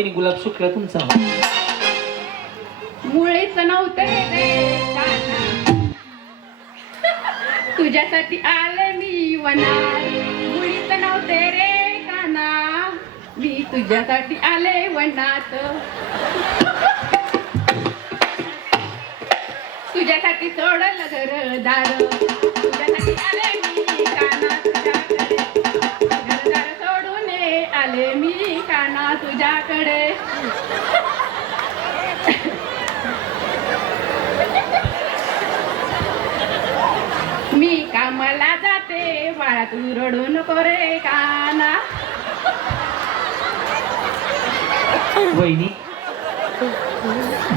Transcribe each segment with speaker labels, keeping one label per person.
Speaker 1: वहिनी गुलाब सुकला तुमचा
Speaker 2: नव्हते तुझ्यासाठी आले मी मुळीच नव्हते रे काना. मी तुझ्यासाठी आले वनात. तुझ्यासाठी सोडलं घर दार. तुझ्यासाठी आले कामाला जाते बाळा तू रडू नको रे काना.
Speaker 1: वहिनी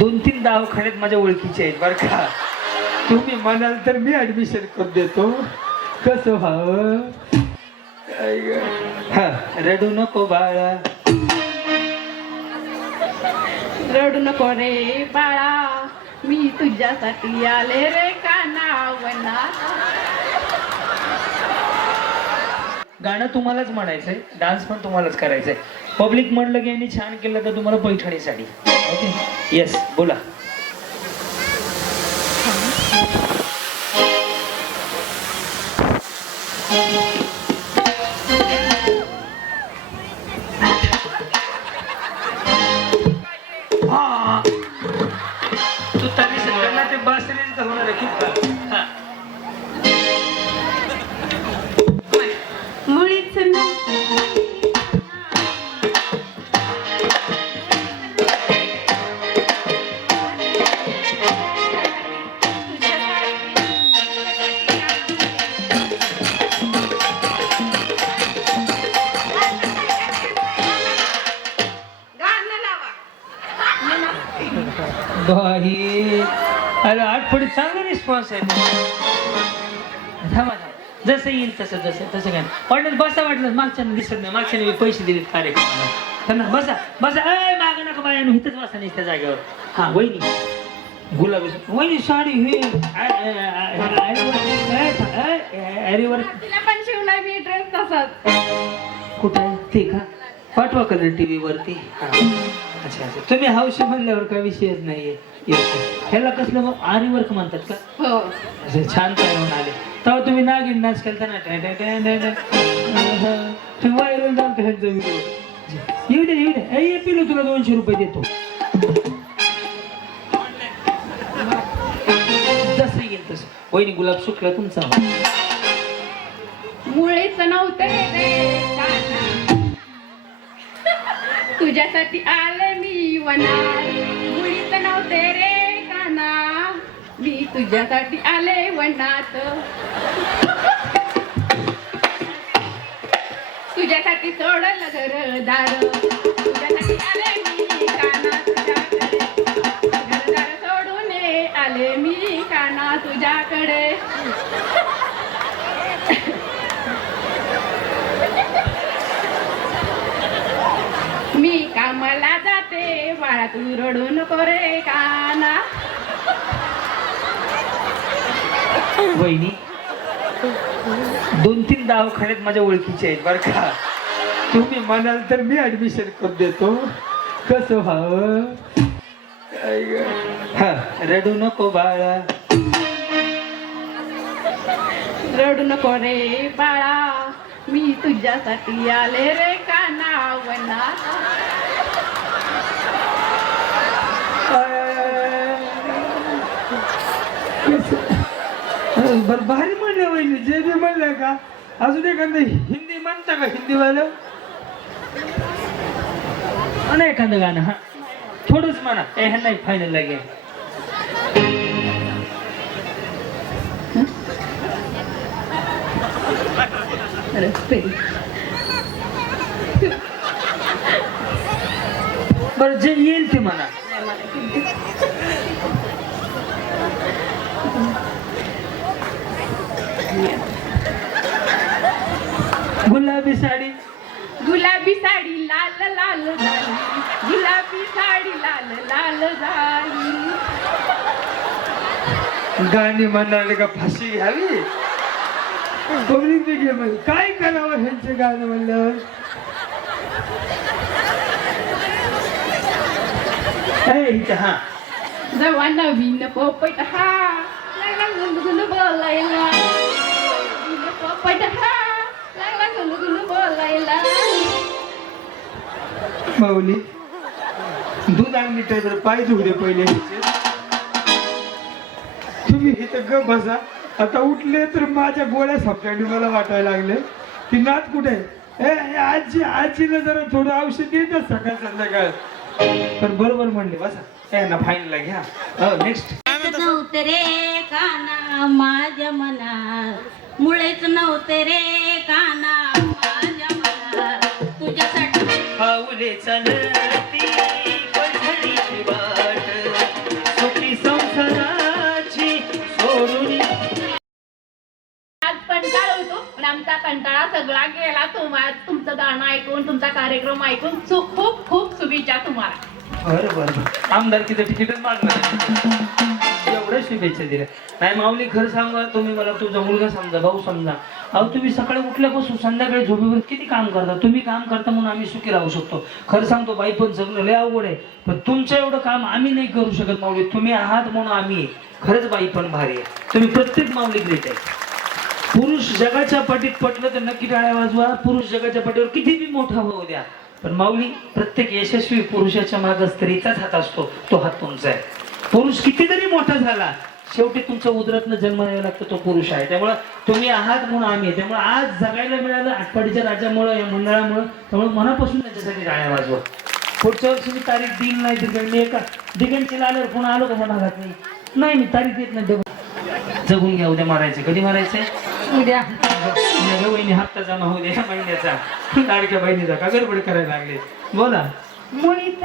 Speaker 1: दोन तीन दवाखान्यात माझ्या ओळखीचे आहेत बरं का. तुम्ही म्हणाल तर मी ऍडमिशन करून देतो. कसं व्हावं. हा रडू नको बाळा.
Speaker 2: रडू नको रे बाळा मी तुझ्यासाठी आले रे काना वनात
Speaker 1: गाणं तुम्हालाच म्हणायचंय डान्स पण तुम्हालाच करायचंय. पब्लिक म्हणलं की यांनी छान केलं तर तुम्हाला पैठणीसाठी. ओके? येस बोला. हा. बाई अरे आठवडीत चांगला रिस्पॉन्स आहे. थांबा. जसं येईल तसं जसं तसं काय. वाटलं बसा वाटलं मागच्यानं दिसत नाही. मागच्याने मी पैसे दिलेत कार्यक्रमाला. बसा बसा. अय माग नका बाया इथंच बसा नाही त्या जागेवर. हा वहिनी. गुलाबी वहिनी साडी हे. अरेवर
Speaker 2: तिला पण शिवलाय मी ड्रेस तसाच.
Speaker 1: कुठं आहे? ते का? पाठवा कलर टीव्ही वरती. हा. अच्छा अच्छा. तुम्ही हौशी म्हणल्यावर काय विषयच नाहीये. ह्याला कसलं मग आरी वर्क म्हणतात का?
Speaker 2: हो.
Speaker 1: असे छान तयार होऊन आले. तेव्हा तुम्ही नागिन नाच केलता ना टॅ- टॅ- टॅ- टॅ- टॅ. अहं. तुम्ही व्हायरल जाऊन ह्यांचा व्हिडिओ येऊ. दे येऊ दे. ए, ये पिलो तुला दोनशे रुपये देतो. जसं येईल तसं. वहिनी गुलाब सुकला तुमचा
Speaker 2: मुळीच नव्हते रे. काना तुझ्यासाठी आले वनात मुळीच नव्हते रे काना. मी तुझ्यासाठी आले वनात. तुझ्यासाठी सोडलं घर दार. तुझ्यासाठी आले मी काना तुझ्याकडे. घरदार सोडून आले मी काना तुझ्याकडे मी कामाला जाते बाळा तू रडू नको रे काना.
Speaker 1: वहिनी दोन तीन दवाखान्यात माझ्या ओळखीचे आहेत बरं का. तुम्ही म्हणाल तर मी ऍडमिशन करून देतो. कसं व्हावं. हा रडू नको बाळा.
Speaker 2: रडू नको रे बाळा. मी तुझ्यासाठी आले रे काना वनात
Speaker 1: बर भारी म्हणलं वहिनी जे बी म्हणलं का? अजून एखादं हिंदी म्हणता का? हिंदीवालं म्हणा एखादं गाणं हा. थोडंच म्हणा. ए नाही फायनल लागे
Speaker 2: अरे
Speaker 1: बरं जे येईल ते म्हणा
Speaker 2: नाही मला किती-
Speaker 1: गुलाबी साडी.
Speaker 2: गुलाबी साडी लाल लाल झाली. गुलाबी साडी लाल लाल झाली.
Speaker 1: गाणी म्हणाले का फाशी घ्यावी? पब्लिक बी घे म्हणे. काय करावं ह्यांचे गाणं इथं हा.
Speaker 2: जेव्हा नवीन पोपट हा.
Speaker 1: माऊली. दूध आणली तर पाय धुऊ दे पहिले. तुम्ही हे तर ग बसा. आता उठले तर माझ्या गोळ्या सापडली मला वाटायला लागले. की नात कुठे आहे? ए आजी आजीला जरा थोडं औषध देत सकाळ संध्याकाळ. तर बरोबर म्हणले बसा. ए ना फाईनला घ्या. नेक्स्ट
Speaker 3: नव्हते रे काना माझ्या मनात. मुळेच नव्हते रे
Speaker 1: चालती पंढरीची वाट सुखी संसाराची सोडून.
Speaker 2: आज कंटाळा होतो पण आमचा कंटाळा सगळा गेला तुम्हाला. तुमचं गाणं ऐकून तुमचा कार्यक्रम ऐकून सु- खूप खूप शुभेच्छा तुम्हाला.
Speaker 1: बरं बरं. बरं आमदारकीचं तिकीटच मागणार एवढ्या शुभेच्छा दिल्या. नाही माऊली खरं सांगा तुम्ही मला तुझा मुलगा समजा भाऊ समजा. अहो तुम्ही सकाळी उठल्यापासून संध्याकाळी झोपेवर किती काम करता? तुम्ही काम करता म्हणून आम्ही सुखी राहू शकतो. खरं सांगतो बाई पण जगणं लय अवघड आहे. पण तुमचं एवढं काम आम्ही नाही करू शकत माऊली. तुम्ही आहात म्हणून आम्ही खरंच बाई पण भारी आहे. तुम्ही प्रत्येक माऊली ग्रेट आहे. पुरुष जगाच्या पाठीत पटलं तर नक्की टाळ्या वाजवा. पुरुष जगाच्या पाठीवर किती बी मोठा होऊ द्या. पण माऊली प्रत्येक यशस्वी पुरुषाच्या माग स्त्रीचाच हात असतो. तो हात तुमचा आहे. पुरुष कितीतरी मोठा झाला. शेवटी तुमच्या उदरातनं जन्म द्यावा लागतो तो पुरुष आहे. त्यामुळं तुम्ही आहात म्हणून आम्ही. त्यामुळे आज जगायला मिळालं आटपाडीच्या राजामुळं या मंडळामुळं. त्यामुळे मनापासून त्याच्यासाठी टाळ्या वाजवा. पुढच्या वर्षी मी तारीख दिली नाही मी एका दिगंचीला आल्यावर पुन्हा आलो कशा भागात? नाही नाही मी तारीख देत नाही. जगून घ्या उद्या मारायचं. कधी मारायचंय
Speaker 3: उद्या.
Speaker 1: बहिणी हप्ता जमा होऊ दे या महिन्याचा. लाडक्या बहिणीचा. का गडबड करायला लागले. बोला.
Speaker 3: मुळीच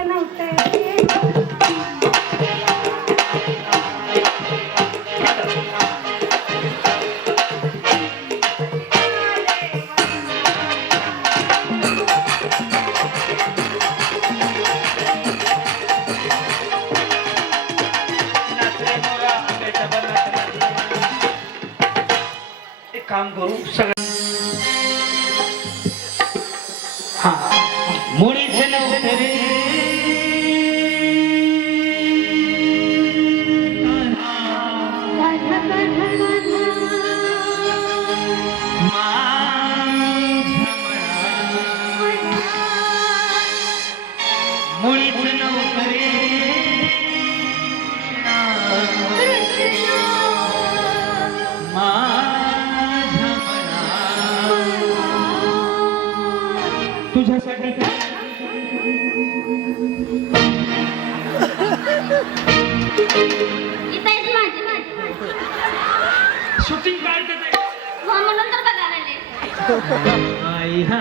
Speaker 1: हा.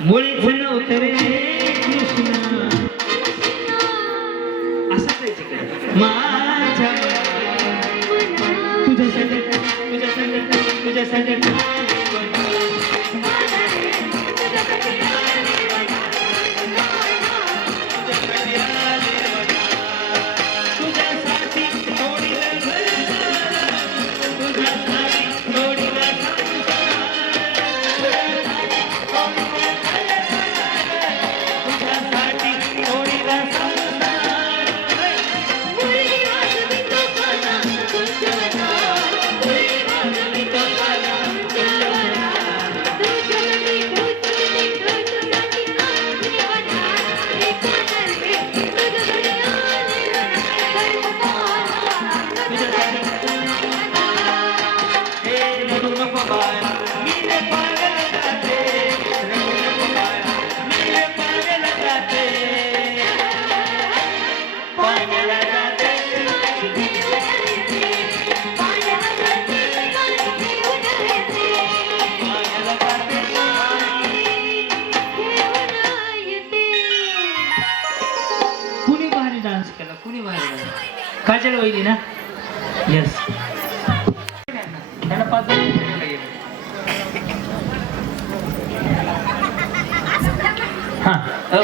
Speaker 1: मुळीच नव्हतं रे कृष्ण. असंच आहे तिकडे माझ्या. तुझ्यासाठी तुझ्यासाठी तुझ्यासाठी. काजल वहिनी ना? येस त्यांना पाच हा. हो.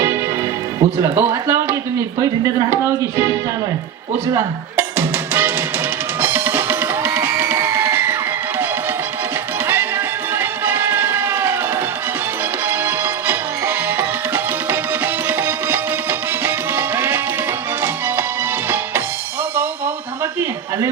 Speaker 1: उचला. भाऊ हात लावा की तुम्ही. पैठण त्यातून हात लावा की शूटिंग चालू आहे. उचला. आले